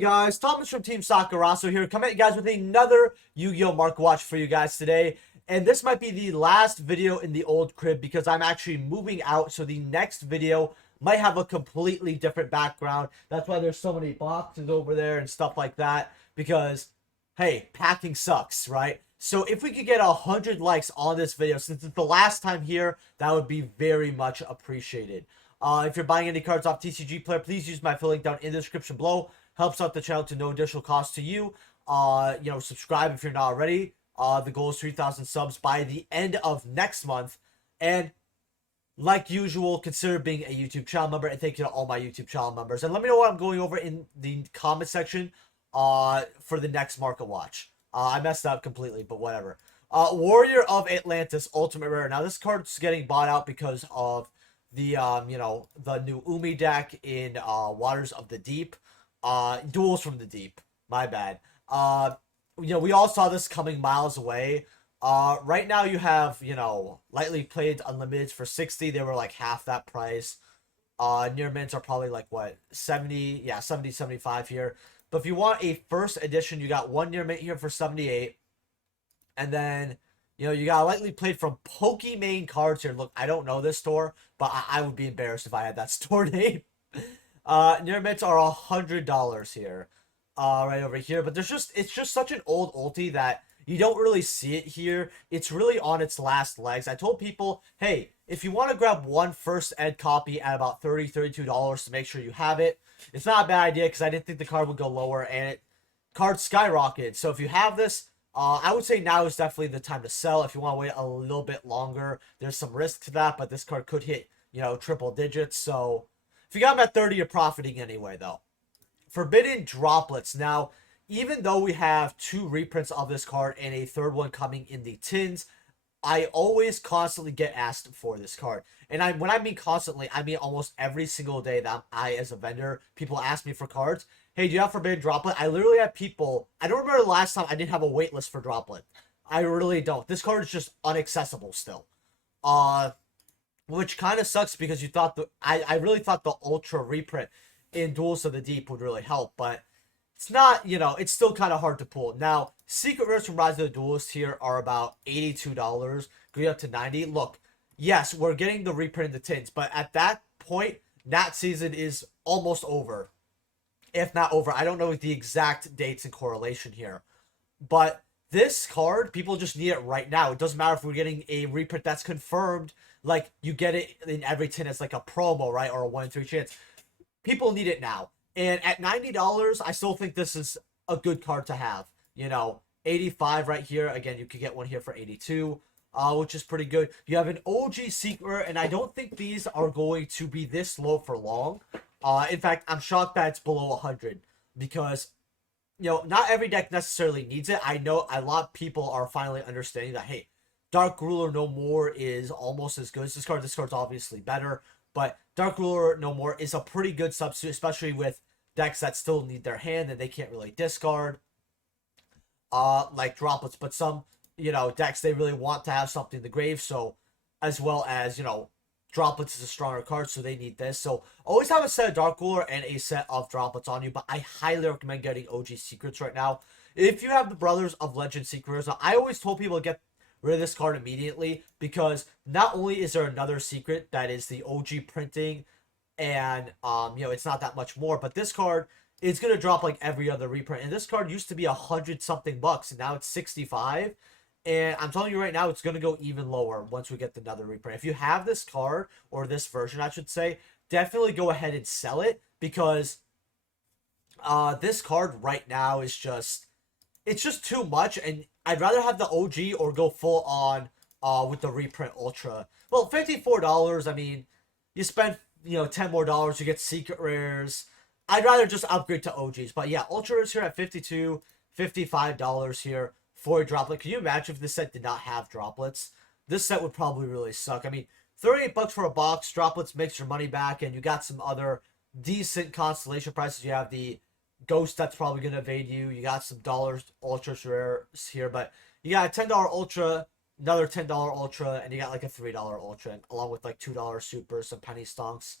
Guys, Thomas from Team Sakuraso here, coming at you guys with another Yu-Gi-Oh! Market Watch for you guys today. And this might be the last video in the old crib because I'm actually moving out, so the next video might have a completely different background. That's why there's so many boxes over there and stuff like that, because, hey, packing sucks, right? So if we could get 100 likes on this video, since it's the last time here, that would be very much appreciated. If you're buying any cards off TCG Player, please use my affiliate link down in the description below. Helps out the channel to no additional cost to you. Subscribe if you're not already. The goal is 3,000 subs by the end of next month. And like usual, consider being a YouTube channel member. And thank you to all my YouTube channel members. And let me know what I'm going over in the comment section for the next Market Watch. I messed up completely, but whatever. Warrior of Atlantis Ultimate Rare. Now this card's getting bought out because of the the new Umi deck in Waters of the Deep. Duels from the Deep, my bad. We all saw this coming miles away. Right now you have, lightly played unlimiteds for 60. They were like half that price. Near mints are probably like what, 70? Yeah, 70, 75 here. But if you want a first edition, you got one near mint here for 78. And then, you got lightly played from Pokimane Cards here. Look, I don't know this store, but I would be embarrassed if I had that store name. Near mints are $100 here, right over here. But it's just such an old ulti that you don't really see it here. It's really on its last legs. I told people, hey, if you want to grab one first ed copy at about $30, $32 to make sure you have it, it's not a bad idea because I didn't think the card would go lower, and card skyrocketed. So if you have this, I would say now is definitely the time to sell. If you want to wait a little bit longer, there's some risk to that, but this card could hit, triple digits. So if you got them at 30, you're profiting anyway, though. Forbidden Droplets. Now, even though we have 2 reprints of this card and a third one coming in the tins, I always constantly get asked for this card. And when I mean constantly, I mean almost every single day that as a vendor, people ask me for cards. Hey, do you have Forbidden Droplet? I literally have people... I don't remember the last time I didn't have a wait list for Droplet. I really don't. This card is just unaccessible still. Which kind of sucks because you thought I really thought the Ultra reprint in Duels of the Deep would really help, but it's not, it's still kind of hard to pull. Now, Secret Rares from Rise of the Duelist here are about $82, going up to $90. Look, yes, we're getting the reprint in the tins, but at that point, that season is almost over. If not over. I don't know the exact dates and correlation here. But this card, people just need it right now. It doesn't matter if we're getting a reprint that's confirmed. Like, you get it in every tin as like a promo, right? Or a 1 in 3 chance. People need it now. And at $90, I still think this is a good card to have. 85 right here. Again, you could get one here for 82, which is pretty good. You have an OG Secret, and I don't think these are going to be this low for long. In fact, I'm shocked that it's below 100 because, not every deck necessarily needs it. I know a lot of people are finally understanding that, hey, Dark Ruler No More is almost as good as this card. This card's obviously better, but Dark Ruler No More is a pretty good substitute, especially with decks that still need their hand and they can't really discard, like Droplets. But some, decks, they really want to have something in the grave, so as well as, Droplets is a stronger card, so they need this. So always have a set of Dark Ruler and a set of Droplets on you, but I highly recommend getting OG Secrets right now. If you have the Brothers of Legend Secrets, I always told people to get rid of this card immediately because not only is there another secret that is the OG printing and, it's not that much more, but this card is going to drop like every other reprint. And this card used to be 100-something bucks, and now it's 65. And I'm telling you right now, it's going to go even lower once we get another reprint. If you have this card, or this version, I should say, definitely go ahead and sell it because this card right now is just... It's just too much, and I'd rather have the OG or go full on with the reprint Ultra. Well, $54, I mean, you spend, $10 more, you get Secret Rares. I'd rather just upgrade to OGs. But yeah, Ultra is here at $52, $55 here for a Droplet. Can you imagine if this set did not have Droplets? This set would probably really suck. I mean, 38 bucks for a box. Droplets makes your money back, and you got some other decent constellation prices. You have the Ghost that's probably going to evade you. You got some Ultra Rares here, but you got a $10 Ultra, another $10 Ultra, and you got like a $3 Ultra, along with like $2 Super, some penny stonks.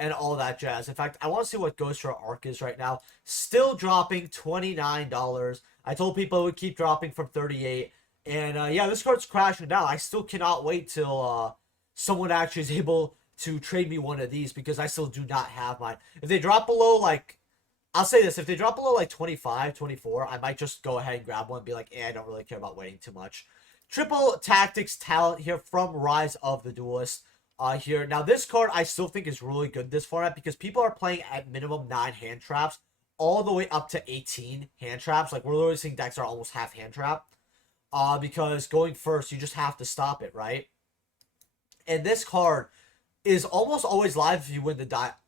and all that jazz. In fact, I want to see what Ghost Rider Arc is right now. Still dropping $29. I told people it would keep dropping from 38. And yeah, this card's crashing down. I still cannot wait till someone actually is able to trade me one of these, because I still do not have mine. If they drop below, like, I'll say this, if they drop below like 25, 24, I might just go ahead and grab one and be like, I don't really care about waiting too much. Triple Tactics Talent here from Rise of the Duelist. Here. Now, this card I still think is really good in this format, because people are playing at minimum 9 hand traps, all the way up to 18 hand traps. Like, we're literally seeing decks are almost half hand trap. Because going first, you just have to stop it, right? And this card is almost always live if you win the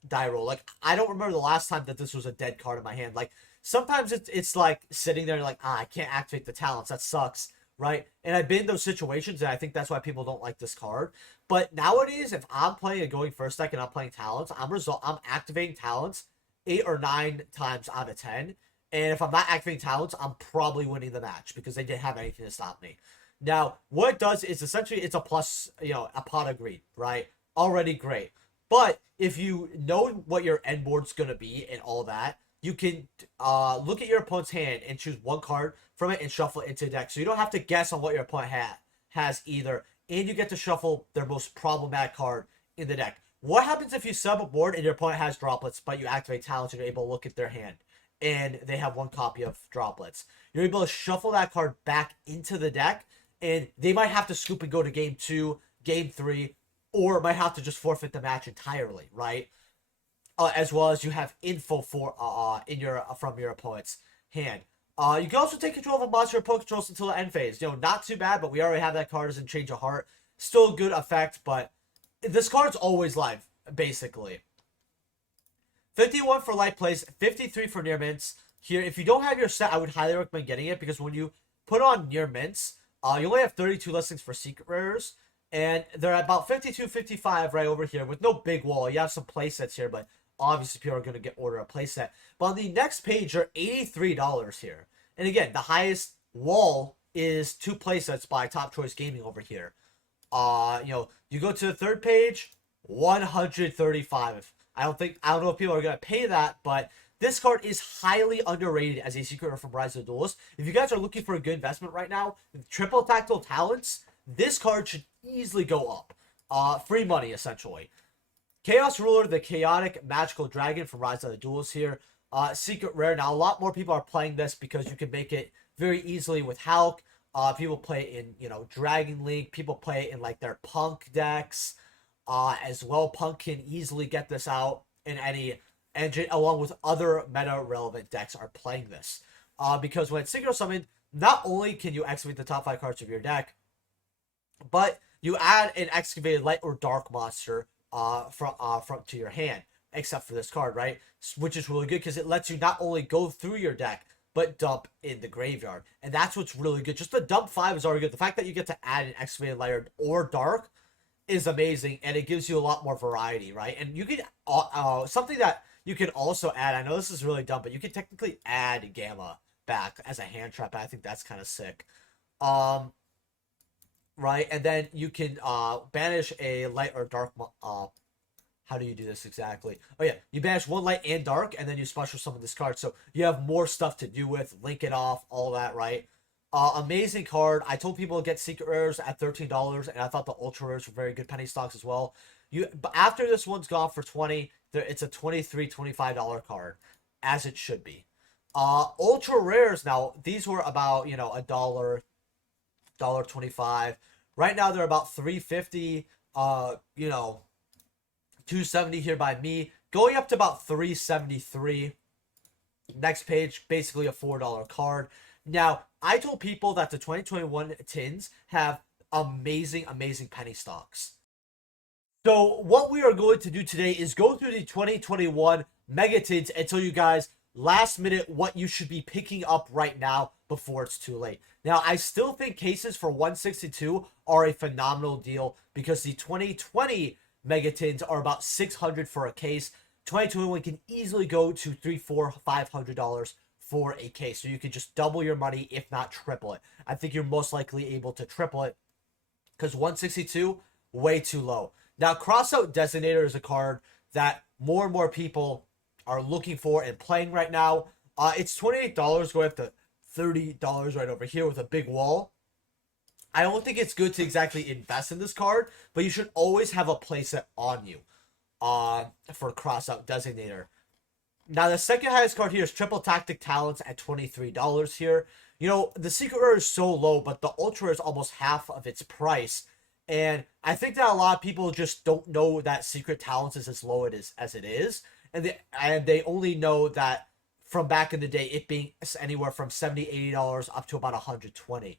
die roll. Like, I don't remember the last time that this was a dead card in my hand. Like, sometimes it's like sitting there like, I can't activate the talents. That sucks, right? And I've been in those situations, and I think that's why people don't like this card. But nowadays, if I'm playing a going first deck and I'm playing talents, I'm activating talents 8 or 9 times out of 10. And if I'm not activating talents, I'm probably winning the match, because they didn't have anything to stop me. Now, what it does is essentially it's a plus, a pot of greed, right? Already great. But if you know what your end board's going to be and all that, you can look at your opponent's hand and choose one card from it and shuffle it into a deck. So you don't have to guess on what your opponent has either. And you get to shuffle their most problematic card in the deck. What happens if you sub a board and your opponent has droplets, but you activate talents and you're able to look at their hand, and they have one copy of droplets? You're able to shuffle that card back into the deck, and they might have to scoop and go to game 2, game 3, or might have to just forfeit the match entirely, right? As well as you have info for from your opponent's hand. You can also take control of a monster your opponent controls until the end phase. Not too bad, but we already have that card as in Change of Heart. Still a good effect, but this card's always live, basically. 51 for light plays, 53 for near mints. Here, if you don't have your set, I would highly recommend getting it, because when you put on near mints, you only have 32 listings for secret rares, and they're at about 52, 55 right over here with no big wall. You have some play sets here, but obviously people are going to order a play set. But on the next page, are $83 here. And again, the highest wall is 2 play sets by Top Choice Gaming over here. You go to the third page, 135. I don't know if people are going to pay that, but this card is highly underrated as a secret from Rise of the Duelist. If you guys are looking for a good investment right now, with triple tactile talents, this card should easily go up. Free money, essentially. Chaos Ruler, the Chaotic Magical Dragon from Rise of the Duelist here. Secret rare. Now, a lot more people are playing this because you can make it very easily with Hulk. People play it in, Dragon League. People play it in, like, their Punk decks. As well, Punk can easily get this out in any engine, along with other meta-relevant decks are playing this. Because when it's synchro summoned, not only can you activate the top 5 cards of your deck, but you add an excavated light or dark monster from to your hand, except for this card, right? Which is really good because it lets you not only go through your deck, but dump in the graveyard. And that's what's really good. Just the dump 5 is already good. The fact that you get to add an excavated light or dark is amazing, and it gives you a lot more variety, right? And you can something that you can also add, I know this is really dumb, but you can technically add Gamma back as a hand trap. I think that's kind of sick. Right, and then you can banish a light or dark. How do you do this exactly? Oh yeah, you banish 1 light and dark, and then you special summon this card, so you have more stuff to do with, link it off, all that, right? Amazing card. I told people to get secret rares at $13, and I thought the ultra rares were very good penny stocks as well. But after this one's gone for 20, it's a $23, $25 card, as it should be. Ultra rares now, these were about a dollar, $1.25. Right now they're about $3.50. $2.70 here by me, going up to about $3.73. Next page, basically a $4 card. Now, I told people that the 2021 tins have amazing penny stocks. So what we are going to do today is go through the 2021 mega tins and tell you guys last minute what you should be picking up right now before it's too late. Now, I still think cases for 162 are a phenomenal deal because the 2020 mega tins are about $600 for a case. 2021 can easily go to $300, $400, $500 for a case. So you could just double your money, if not triple it. I think you're most likely able to triple it because 162, way too low. Now, Crossout Designator is a card that more and more people are looking for and playing right now. It's $28 going up to $30 right over here with a big wall. I don't think it's good to exactly invest in this card, but you should always have a playset on you for Crossout Designator. Now, the second highest card here is Triple Tactic Talents at $23 here. You know, the Secret Rare is so low, but the Ultra is almost half of its price. And I think that a lot of people just don't know that Secret Talents is as low as it is. And they only know that from back in the day, it being anywhere from $70, $80 up to about $120.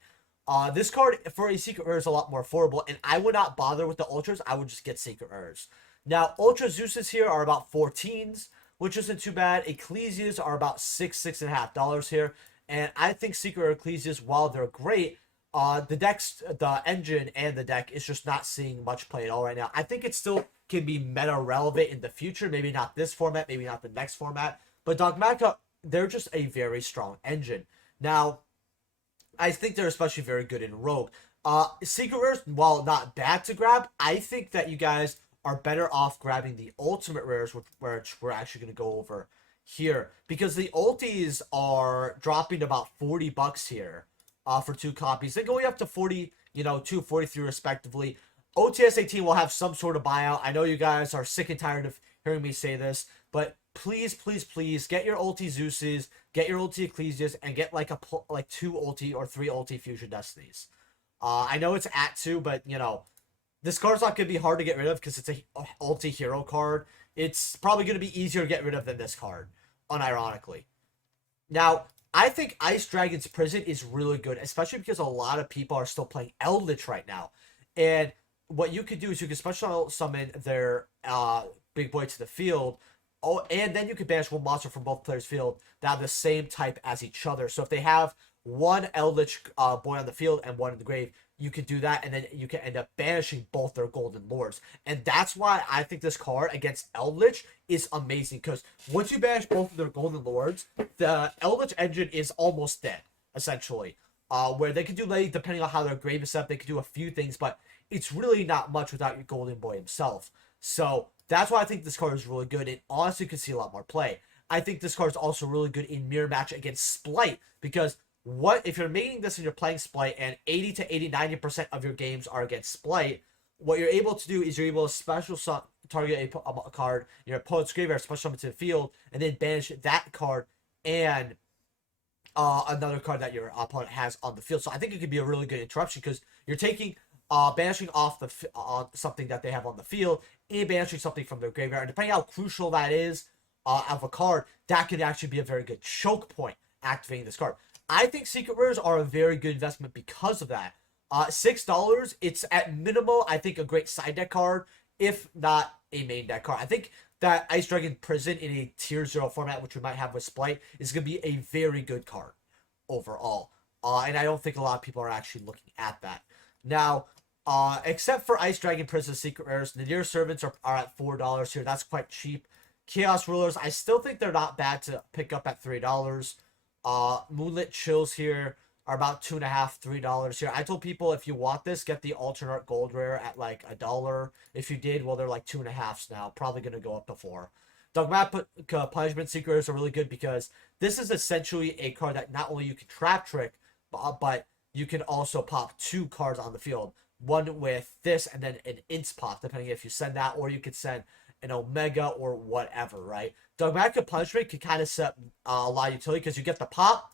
This card for a Secret Rare is a lot more affordable, and I would not bother with the Ultras. I would just get Secret Rares. Now, Ultra Zeuses here are about 14s, which isn't too bad. Ecclesias are about $6.50 here. And I think Secret Rare Ecclesias, while they're great, the engine and the deck is just not seeing much play at all right now. I think it still can be meta relevant in the future. Maybe not this format, maybe not the next format. But Dogmatica, they're just a very strong engine. Now, I think they're especially very good in Rogue. Secret Rares, while not bad to grab, I think that you guys are better off grabbing the Ultimate Rares, which we're actually going to go over here. Because the Ultis are dropping about $40 here for 2 copies. They're going up to 40, you know, 243 respectively. OTS 18 will have some sort of buyout. I know you guys are sick and tired of hearing me say this, but please, please, please get your ulti Zeuses, get your ulti Ecclesias, and get like 2 ulti or 3 ulti Fusion Destinies. I know it's at 2, but you know, this card's not going to be hard to get rid of because it's a ulti hero card. It's probably going to be easier to get rid of than this card, unironically. Now, I think Ice Dragon's Prison is really good, especially because a lot of people are still playing Eldritch right now. And what you could do is you can special summon their big boy to the field. Oh, and then you can banish one monster from both players' field that have the same type as each other. So if they have one Eldritch boy on the field and one in the grave, you could do that, and then you can end up banishing both their Golden Lords. And that's why I think this card against Eldritch is amazing, because once you banish both of their Golden Lords, the Eldritch engine is almost dead, essentially. Where they can do, like, depending on how their grave is set, they can do a few things, but it's really not much without your Golden Boy himself. So that's why I think this card is really good, and honestly could see a lot more play. I think this card is also really good in mirror match against Splight, because what if you're making this and you're playing Splight and 80 to 90% of your games are against Splight, what you're able to do is you're able to special target a card, your opponent's graveyard, special summon to the field, and then banish that card and another card that your opponent has on the field. So I think it could be a really good interruption, because you're taking banishing off something that they have on the field and banishing something from their graveyard. And depending on how crucial that is of a card, that could actually be a very good choke point activating this card. I think Secret Rares are a very good investment because of that. $6, it's at minimal, I think, a great side deck card, if not a main deck card. I think that Ice Dragon Prison in a tier 0 format, which we might have with Splight, is going to be a very good card overall. And I don't think a lot of people are actually looking at that. Now, except for Ice Dragon Prison Secret Rares, Nadir Servants are at $4 here. That's quite cheap. Chaos Rulers, I still think they're not bad to pick up at $3. Moonlit Chills here are about $2.50, $3 here. I told people, if you want this, get the alternate gold rare at like $1. If you did, well, they're like 2.5s now. Probably going to go up to 4. Dogmatic Punishment Secret Rares are really good because this is essentially a card that not only you can trap trick, but you can also pop 2 cards on the field. One with this and then an Ints pop, depending if you send that, or you could send an Omega or whatever, right? Dogmatic Punishment can kind of set a lot of utility, because you get the pop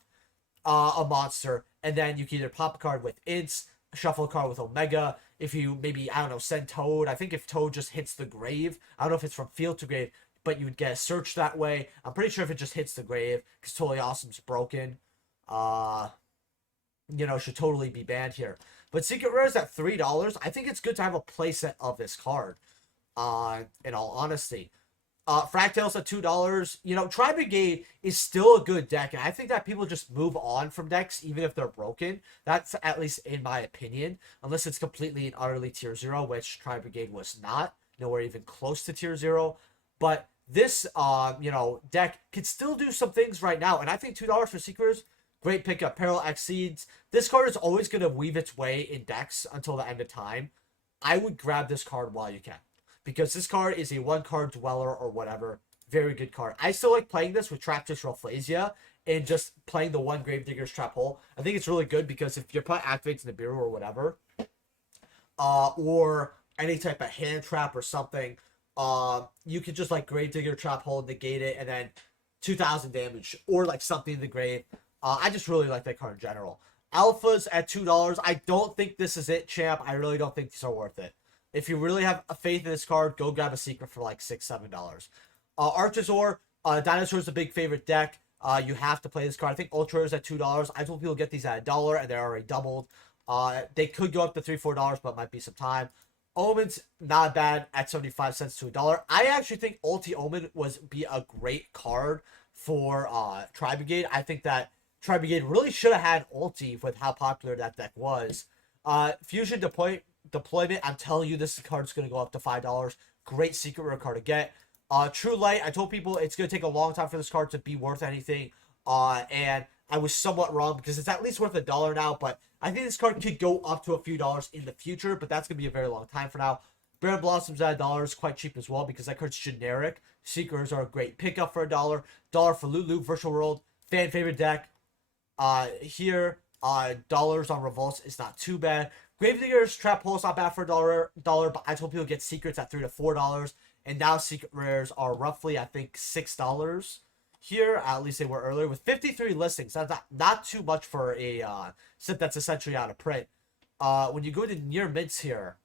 a monster, and then you can either pop a card with Ints, shuffle a card with Omega. If you maybe, I don't know, send Toad. I think if Toad just hits the grave, I don't know if it's from field to grave, but you would get a search that way. I'm pretty sure if it just hits the grave, because Totally Awesome's broken, you know, should totally be banned here. But Secret Rare is at $3. I think it's good to have a playset of this card, in all honesty. Fractals at $2. You know, Tri-Brigade is still a good deck, and I think that people just move on from decks even if they're broken. That's at least in my opinion, unless it's completely and utterly tier 0, which Tri-Brigade was not. Nowhere even close to tier 0. But this, you know, deck can still do some things right now, and I think $2 for Secrets, great pickup. Peril Exceeds. This card is always going to weave its way in decks until the end of time. I would grab this card while you can. because this card is a 1-card dweller or whatever. Very good card. I still like playing this with Traptrix Ralphlasia and just playing the 1 Gravedigger's Trap Hole. I think it's really good because if your opponent activates Nibiru or whatever, or any type of hand trap or something, you can just like Gravedigger Trap Hole, negate it, and then 2,000 damage or like something in the grave. I just really like that card in general. Alphas at $2. I don't think this is it, champ. I really don't think these are worth it. If you really have a faith in this card, go grab a secret for like $6, $7. Archosaur, Dinosaur's a big favorite deck. You have to play this card. I think Ultra is at $2. I told people get these at $1, and they're already doubled. They could go up to $3, $4, but might be some time. Omen's not bad at 75 cents to $1. I actually think Ulti Omen be a great card for Tri-Brigade. I think that Tri-Brigade really should have had Ulti with how popular that deck was. Fusion Deployment, I'm telling you, this card's going to go up to $5. Great secret rare card to get. True Light, I told people it's going to take a long time for this card to be worth anything. And I was somewhat wrong because it's at least worth $1 now, but I think this card could go up to a few dollars in the future, but that's going to be a very long time for now. Baron Blossoms at $1 is quite cheap as well because that card's generic. Seekers are a great pickup for $1. $1 for Lulu, Virtual World, fan favorite deck. Here, dollars on Revolts is not too bad. Gravedigger's Trap Hole is not bad for $1, but I told people get secrets at $3 to $4, and now secret rares are roughly, I think, $6 here. At least they were earlier with 53 listings. That's not too much for a set that's essentially out of print. When you go to near mints here,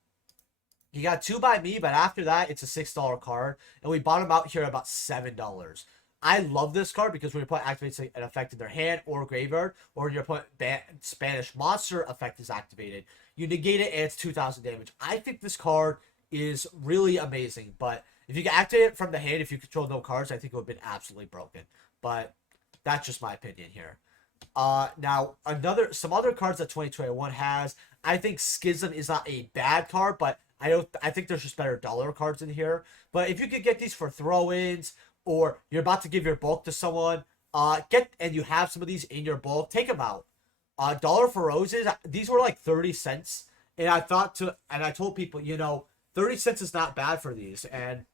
you got 2 by me, but after that, it's a $6 card, and we bought them out here at about $7. I love this card because when your opponent activates an effect in their hand or graveyard, or your opponent Spanish monster effect is activated, you negate it and it's 2,000 damage. I think this card is really amazing, but if you can activate it from the hand, if you control no cards, I think it would have been absolutely broken. But that's just my opinion here. Now, some other cards that 2021 has, I think Schism is not a bad card, but I think there's just better dollar cards in here. But if you could get these for throw-ins, or you're about to give your bulk to someone, and you have some of these in your bulk, take them out. $1 for Roses, these were like 30 cents. And I told people, 30 cents is not bad for these. And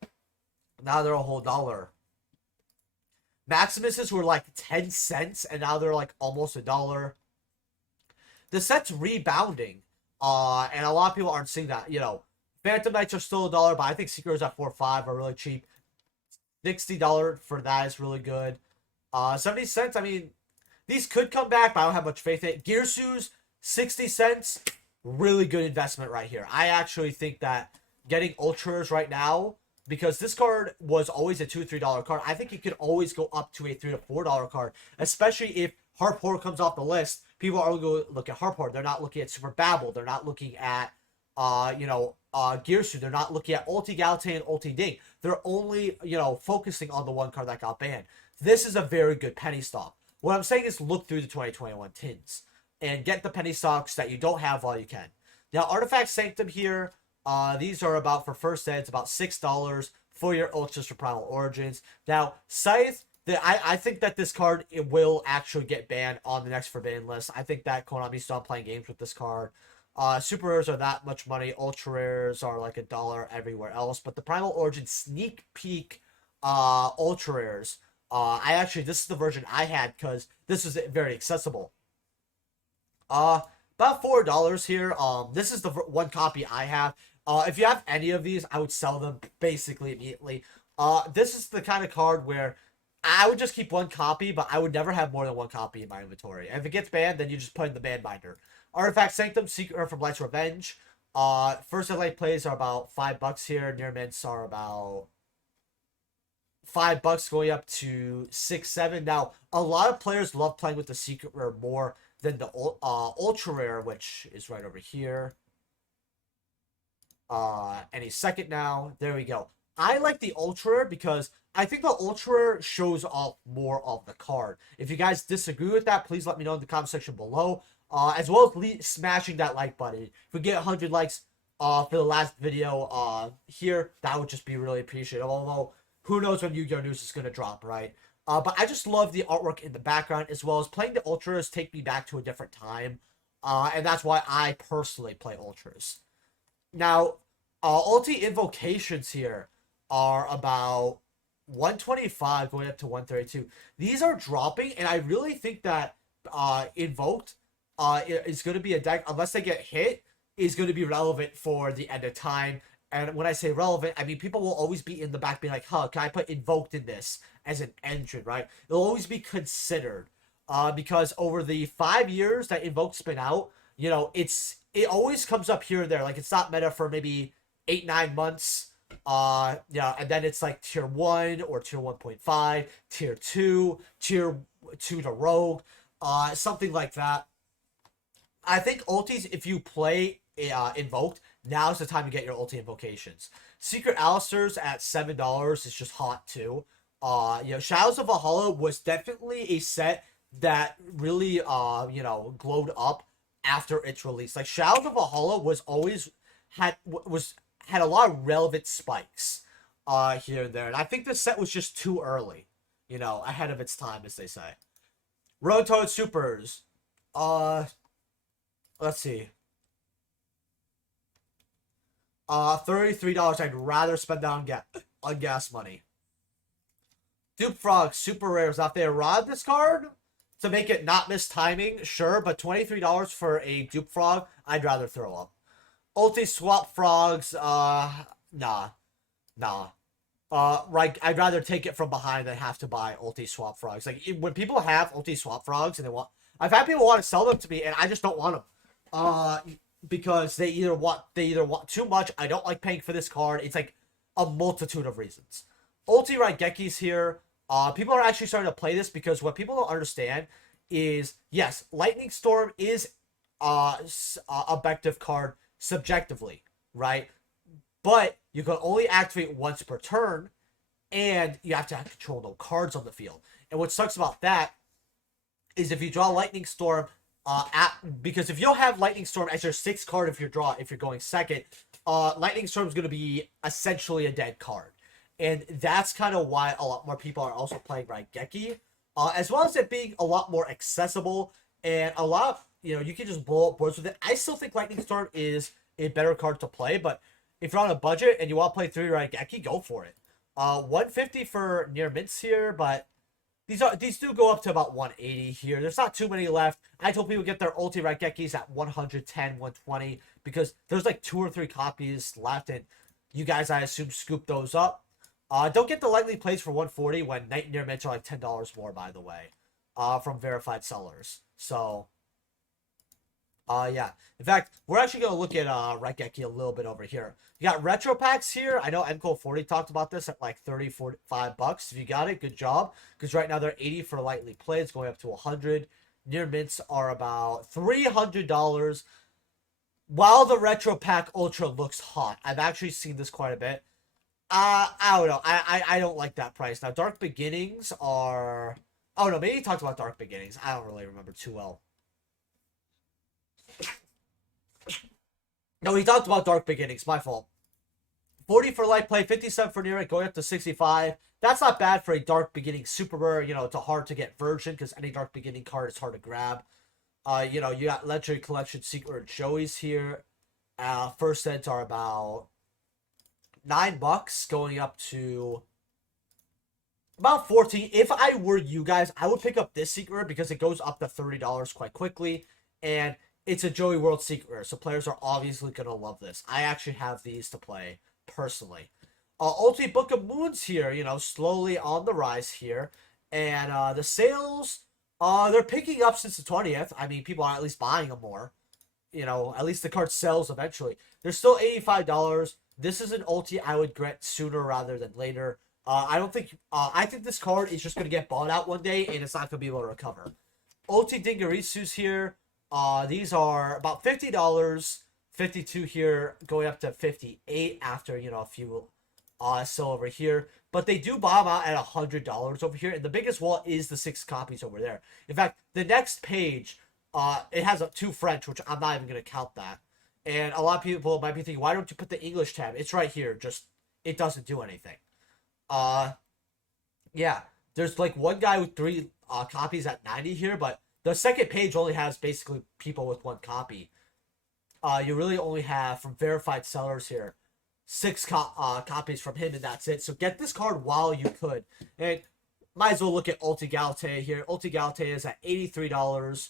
now they're a whole $1. Maximuses were like 10 cents, and now they're like almost $1. The set's rebounding. And a lot of people aren't seeing that. Phantom Knights are still $1, but I think Secrets at $4 or $5 are really cheap. $60 for that is really good. 70 cents, I mean, these could come back, but I don't have much faith in it. Gearsu's, 60 cents, really good investment right here. I actually think that getting Ultras right now, because this card was always a $2 or $3 card, I think it could always go up to a $3 to $4 card, especially if Harp Horde comes off the list. People are going to look at Harp Horde. They're not looking at Super Babel. They're not looking at, Gearsu. They're not looking at Ulti Galate and Ulti Ding. They're only, focusing on the one card that got banned. This is a very good penny stock. What I'm saying is look through the 2021 tins and get the penny stocks that you don't have while you can. Now, Artifact Sanctum here, these are about, for first eds, about $6 for your Ultras for Primal Origins. Now, Scythe, I think that this card, it will actually get banned on the next Forbidden list. I think that Konami's done playing games with this card. Super rares are that much money. Ultra rares are like $1 everywhere else. But the Primal Origin sneak peek ultra rares, this is the version I had because this is very accessible. About $4 here. This is the one copy I have. If you have any of these, I would sell them basically immediately. This is the kind of card where I would just keep one copy, but I would never have more than one copy in my inventory. And if it gets banned, then you just put in the ban binder. Artifact Sanctum, Secret from Light's Revenge. First and late plays are about $5 here. Near mints are about $5 going up to $6, $7. Now, a lot of players love playing with the Secret Rare more than the Ultra Rare, which is right over here. Any second now. There we go. I like the Ultra Rare because I think the Ultra Rare shows off more of the card. If you guys disagree with that, please let me know in the comment section below. As well as smashing that like button. If we get 100 likes for the last video here, that would just be really appreciated. Although, who knows when Yu-Gi-Oh! News is going to drop, right? But I just love the artwork in the background, as well as playing the Ultras take me back to a different time. And that's why I personally play Ultras. Now, Ulti invocations here are about 125 going up to 132. These are dropping, and I really think that Invoked is going to be a deck, unless they get hit, is going to be relevant for the end of time. And when I say relevant, I mean people will always be in the back being like, huh, can I put Invoked in this as an engine, right? It'll always be considered. Because over the 5 years that Invoked's been out, it always comes up here and there. Like, it's not meta for maybe 8-9 months. Yeah, and then it's like tier 1 or tier 1.5, tier 2, tier 2 to rogue, something like that. I think ultis, if you play Invoked, now's the time to get your ulti invocations. Secret Alistairs at $7 is just hot too. Shadows of Valhalla was definitely a set that really glowed up after its release. Like, Shadows of Valhalla was always had a lot of relevant spikes here and there. And I think this set was just too early, ahead of its time, as they say. Road Toad Supers. Let's see. $33. I'd rather spend that on gas money. Dupe Frog Super Rares. Now, if they arrive this card to make it not miss timing, sure, but $23 for a Dupe Frog, I'd rather throw up. Ulti Swap Frogs, nah. Right, I'd rather take it from behind than have to buy Ulti Swap Frogs. Like, when people have Ulti Swap Frogs and I've had people want to sell them to me, and I just don't want them. Because they either want too much. I don't like paying for this card. It's like a multitude of reasons. Ulti Rageki's here. People are actually starting to play this because what people don't understand is, yes, Lightning Storm is a effective card subjectively, right? But you can only activate once per turn, and you have to control no cards on the field. And what sucks about that is if you draw Lightning Storm, because if you'll have Lightning Storm as your 6th card if you're going second, Lightning Storm is going to be essentially a dead card. And that's kind of why a lot more people are also playing Rageki, as well as it being a lot more accessible and a lot, you can just blow up boards with it. I still think Lightning Storm is a better card to play, but if you're on a budget and you want to play 3 Rageki, go for it. 150 for near mints here, but these do go up to about 180 here. There's not too many left. I told people get their ulti Ragekis at 110, 120 because there's like 2 or 3 copies left, and you guys, I assume, scoop those up. Don't get the likely plays for 140 when night near mints are like $10 more, by the way, from verified sellers. So, yeah. In fact, we're actually going to look at Rageki a little bit over here. You got retro packs here. I know MCole40 talked about this at like $30, $45. If you got it, good job. Because right now they're 80 for lightly played. It's going up to 100. Near mints are about $300. While the retro pack ultra looks hot, I've actually seen this quite a bit. I don't know. I don't like that price. Now, Dark Beginnings are... Oh, no, maybe he talked about Dark Beginnings. I don't really remember too well. No, he talked about Dark Beginnings. My fault. 40 for light play, 57 for near it, going up to 65. That's not bad for a Dark Beginning super rare. It's a hard-to-get version because any Dark Beginning card is hard to grab. You got Legendary Collection Secret Joey's here. First sets are about $9 going up to about 14. If I were you guys, I would pick up this secret rare because it goes up to $30 quite quickly, and it's a Joey World secret rare, so players are obviously gonna love this. I actually have these to play personally. Ultimate Book of Moons here, slowly on the rise here, and the sales, they're picking up since the 20th. I mean, people are at least buying them more. At least the card sells eventually. They're still $85. This is an ulti I would get sooner rather than later. I think this card is just going to get bought out one day, and it's not going to be able to recover. Ulti Dingarisu's here. These are about $50. 52 here, going up to 58 after, a few still over here. But they do bomb out at $100 over here, and the biggest wall is the 6 copies over there. In fact, the next page, it has 2 French, which I'm not even going to count that. And a lot of people might be thinking, why don't you put the English tab? It's right here. Just, it doesn't do anything. Yeah. There's like one guy with 3 copies at 90 here, but the second page only has basically people with 1 copy. You really only have, from verified sellers here, copies from him, and that's it. So get this card while you could. And might as well look at Ulti Galatea here. Ulti Galatea is at $83.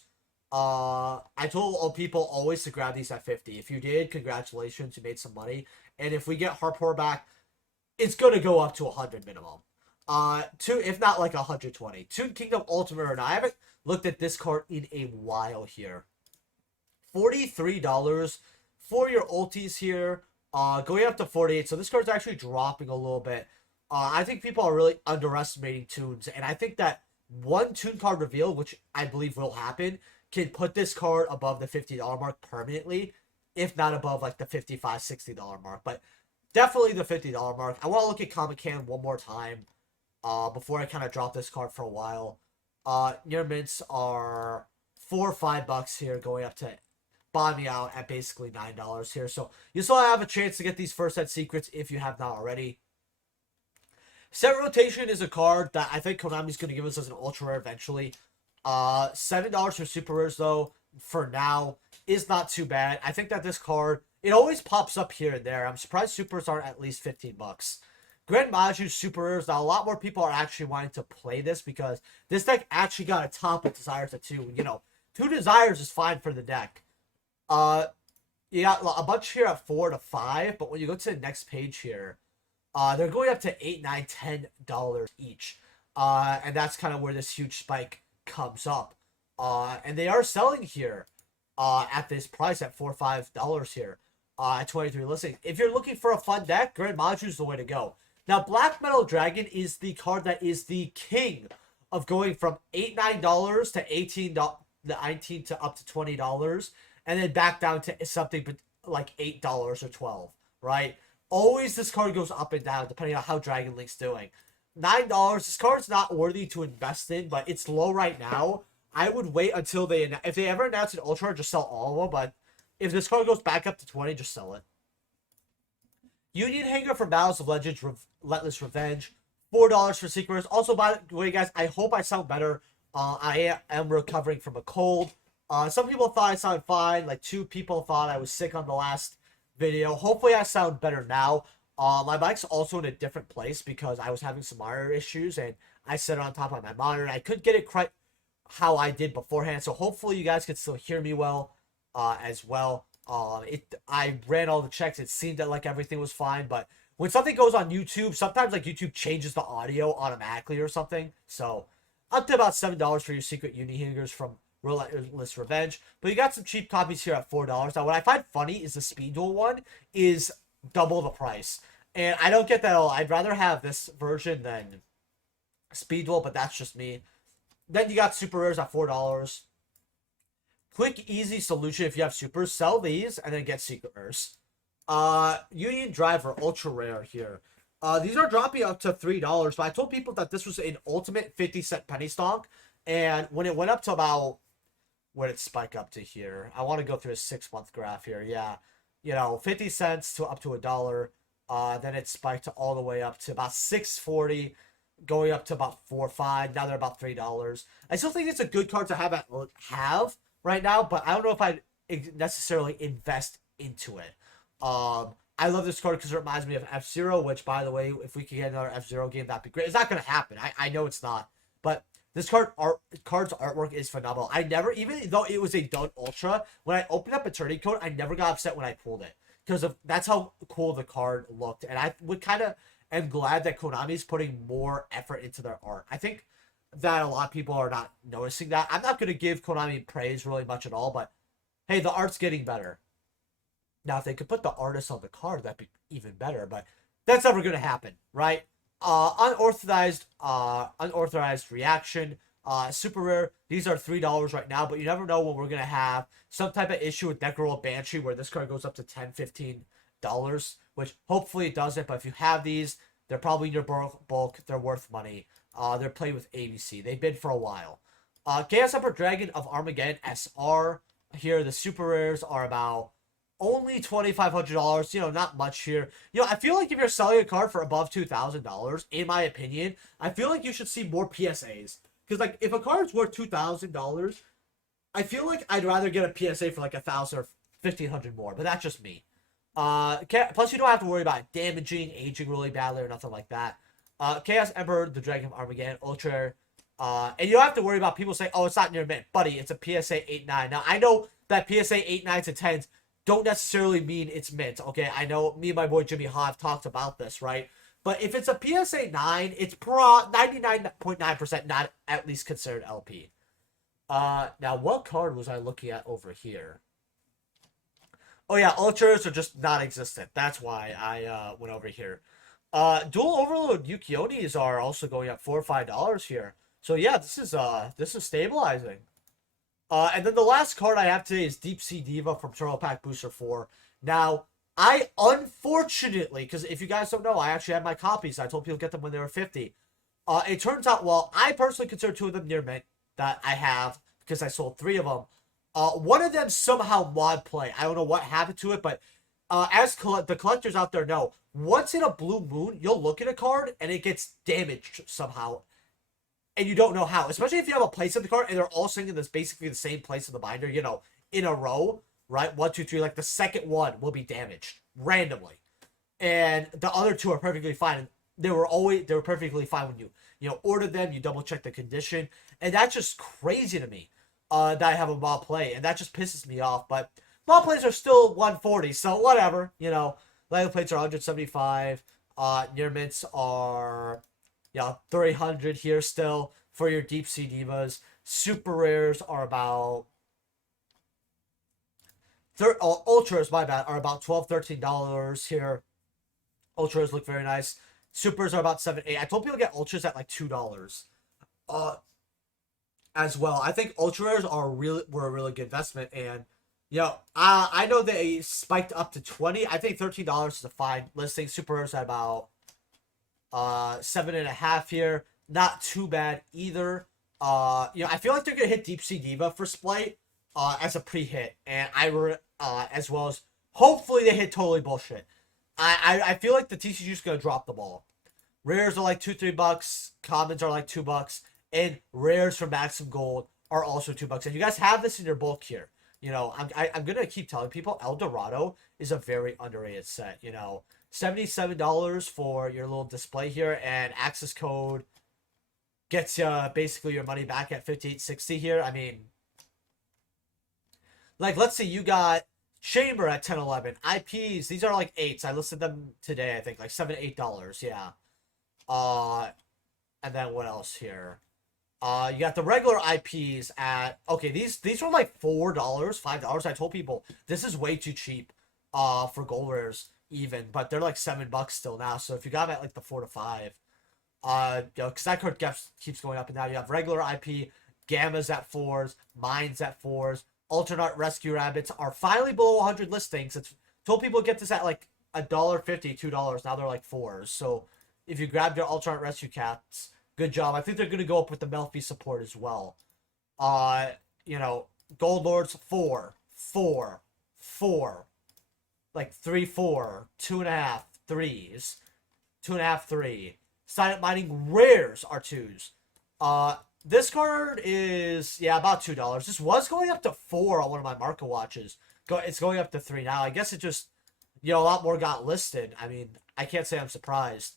I told all people always to grab these at 50. If you did, congratulations, you made some money. And if we get Harpour back, it's going to go up to 100 minimum. If not like 120. Toon Kingdom Ultimate, and I haven't looked at this card in a while here. $43 for your ultis here. Going up to 48. So this card's actually dropping a little bit. I think people are really underestimating Toons, and I think that one Toon card reveal, which I believe will happen, can put this card above the $50 mark permanently, if not above like the $55, $60 mark. But definitely the $50 mark. I want to look at Comic Can one more time before I kind of drop this card for a while. Near mints are $4 or $5 here, going up to bottoming out at basically $9 here. So you still have a chance to get these first set secrets if you have not already. Set Rotation is a card that I think Konami's going to give us as an ultra rare eventually. $7 for super rares though, for now, is not too bad. I think that this card, it always pops up here and there. I'm surprised supers aren't at least $15. Grand Maju super rares. Now a lot more people are actually wanting to play this because this deck actually got a top with Desires at 2. You know, 2 Desires is fine for the deck. You got a bunch here at 4 to 5, but when you go to the next page here, they're going up to $8, $9, $10 each. And that's kind of where this huge spike comes up. And they are selling here at this price at $4 or $5 here at 23 listings. If you're looking for a fun deck, Grand Maju is the way to go. Now, Black Metal Dragon is the card that is the king of going from $8, $9 to $18, $19 to up to $20, and then back down to something like $8 or $12, right? Always this card goes up and down depending on how Dragon Link's doing. $9, this card's not worthy to invest in, but it's low right now. I would wait until if they ever announce an Ultra, just sell all of them, but if this card goes back up to 20, just sell it. Union Hanger for Battles of Legends, Relentless Revenge, $4 for Secrets. Also, by the way, guys, I hope I sound better. I am recovering from a cold. Some people thought I sounded fine. Like 2 people thought I was sick on the last video. Hopefully I sound better now. My mic's also in a different place because I was having some monitor issues and I set it on top of my monitor. I couldn't get it quite how I did beforehand, so hopefully you guys can still hear me well as well. I ran all the checks. It seemed that like everything was fine, but when something goes on YouTube, sometimes like YouTube changes the audio automatically or something. So up to about $7 for your secret Uni Hangers from Relentless Revenge. But you got some cheap copies here at $4. Now, what I find funny is the Speed Duel one is double the price. And I don't get that at all. I'd rather have this version than Speed Duel, but that's just me. Then you got Super Rares at $4. Quick, easy solution if you have Supers. Sell these and then get Secret Rares. Union Driver, Ultra Rare here. These are dropping up to $3, but I told people that this was an ultimate 50-cent penny stonk. And when it went up to about, where did it spike up to here? I want to go through a 6-month graph here. Yeah, you know, 50 cents to up to $1. Then it spiked all the way up to about $6.40, going up to about $4 or $5. Now they're about $3. I still think it's a good card to have right now, but I don't know if I'd necessarily invest into it. I love this card because it reminds me of F-Zero, which, by the way, if we could get another F-Zero game, that'd be great. It's not going to happen. I know it's not, but this card's artwork is phenomenal. I never, even though it was a done ultra, when I opened up Eternity Code, I never got upset when I pulled it because that's how cool the card looked. And I would kind of am glad that Konami's putting more effort into their art. I think that a lot of people are not noticing that. I'm not going to give Konami praise really much at all, but hey, the art's getting better. Now, if they could put the artist on the card, that'd be even better, but that's never going to happen, right? Unauthorized reaction, super rare. These are $3 right now, but you never know when we're going to have some type of issue with Necro Banshee where this card goes up to $10, $15, which hopefully it doesn't, but if you have these, they're probably in your bulk. They're worth money. They're played with ABC. They've been for a while. Chaos Emperor Dragon of Armageddon SR. Here, the super rares are about only $2,500, you know, not much here. You know, I feel like if you're selling a card for above $2,000, in my opinion, I feel like you should see more PSAs. Because, like, if a card's worth $2,000, I feel like I'd rather get a PSA for, like, $1,000 or $1,500 more. But that's just me. Plus, you don't have to worry about damaging, aging really badly, or nothing like that. Chaos Emperor, the Dragon of Armageddon, Ultra Rare. And you don't have to worry about people saying, oh, it's not near mint. Buddy, it's a PSA 8-9. Now, I know that PSA 8-9s and 10s don't necessarily mean it's mint, okay? I know me and my boy Jimmy Ha have talked about this, right? But if it's a PSA 9, it's 99.9% not at least considered LP. Now, what card was I looking at over here? Oh yeah, ultras are just non-existent. That's why I went over here. Dual Overload Yukionis are also going up $4 or $5 here. So yeah, this is stabilizing. And then the last card I have today is Deep Sea Diva from Turtle Pack Booster 4. Now, I unfortunately, because if you guys don't know, I actually had my copies. I told people to get them when they were 50. It turns out, well, I personally consider 2 of them near mint that I have because I sold 3 of them. One of them somehow mod play. I don't know what happened to it, but as the collectors out there know, once in a blue moon, you'll look at a card and it gets damaged somehow. And you don't know how. Especially if you have a place in the card and they're all sitting in this basically the same place in the binder, you know, in a row, right? 1, 2, 3, like the second one will be damaged randomly. And the other 2 are perfectly fine. And they were perfectly fine when you ordered them, you double check the condition. And that's just crazy to me. That I have a mod play, and that just pisses me off. But mod plays are still 140, so whatever. You know, Lego plates are 175. Near mints are 300 here still for your Deep Sea Divas. Super rares are about ultras, my bad, are about $12, $13 here. Ultras look very nice. Supers are about 7, 8. I told people to get ultras at like $2. As well. I think ultra rares were a really good investment, and I know they spiked up to 20. I think $13 is a fine listing. Super rares at about 7.5 here. Not too bad either. I feel like they're gonna hit Deep Sea Diva for Splite as a pre-hit, and as well as hopefully they hit Totally Bullshit. I feel like the TCG is gonna drop the ball. Rares are like $2-3. Commons are like $2. And rares for Maximum Gold are also $2. And you guys have this in your bulk here. I'm gonna keep telling people El Dorado is a very underrated set. $77 for your little display here, and access code gets you basically your money back at 58.60 here. I mean, like, let's see, you got Chamber at 10.11. IPs, these are like 8s. I listed them today, I think, like $7 to $8. Yeah. And then what else here? You got the regular IPs at, okay, these were like $4, $5. I told people this is way too cheap for gold rares even, but they're like $7 still now. So if you got them at like the 4 to 5, because that card keeps going up and down. You have regular IP, Gammas at 4s, Mines at 4s, Alternate Rescue Rabbits are finally below 100 listings. It's told people to get this at like $1.50, $2. Now they're like 4s. So if you grabbed your Alternate Rescue Cats, good job. I think they're going to go up with the Melfi support as well. Gold Lords 4, 4, 4, like 3, 4, 2.5, 3s, 2.5, 3. Silent Mining rares are 2s. This card is about $2. This was going up to 4 on one of my market watches. It's going up to 3 now. I guess it just a lot more got listed. I mean, I can't say I'm surprised.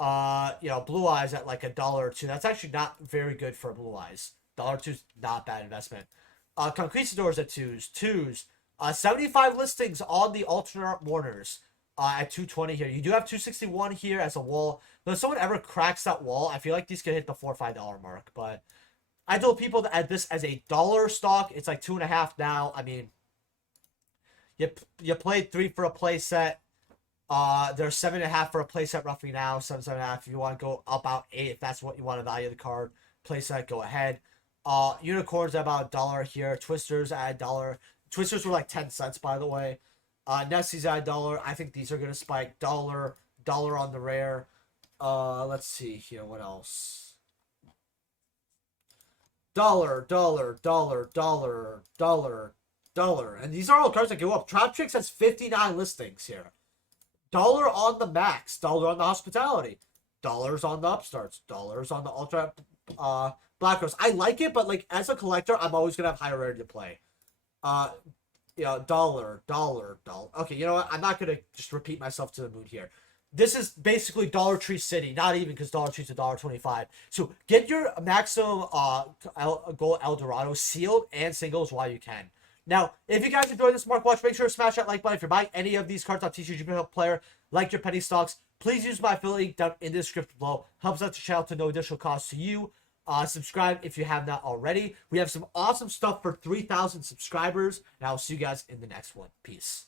Blue Eyes at like $1 or $2. That's actually not very good for Blue Eyes. $1 or $2 is not bad investment. Conquistadors at 2s. 75 listings on the alternate Warners at 220 here. You do have 261 here as a wall. But if someone ever cracks that wall, I feel like these could hit the $4 or $5 mark. But I told people to add this as a $1 stock. It's like 2.5 now. I mean, you played 3 for a play set. There's 7.5 for a playset roughly now, 7.5. If you want to go about 8, if that's what you want to value the card playset, go ahead. Unicorns at about $1 here. Twisters at $1. Twisters were like 10 cents, by the way. Nessies at $1. I think these are gonna spike. $1 on the rare. Let's see here. What else? $1. And these are all cards that go up. Trap Tricks has 59 listings here. $1 on the Max, $1 on the Hospitality, $1 on the Upstarts, $1 on the Ultra Black Rose. I like it, but like as a collector, I'm always gonna have higher rarity to play. dollar. Okay, you know what? I'm not gonna just repeat myself to the moon here. This is basically Dollar Tree City, not even because Dollar Tree's $1.25. So get your maximum gold El Dorado sealed and singles while you can. Now, if you guys enjoyed this Mark Watch, make sure to smash that like button. If you're buying any of these cards on TCG Player, like your penny stocks, please use my affiliate link down in the description below. Helps out the channel to no additional cost to you. Subscribe if you have not already. We have some awesome stuff for 3,000 subscribers, and I'll see you guys in the next one. Peace.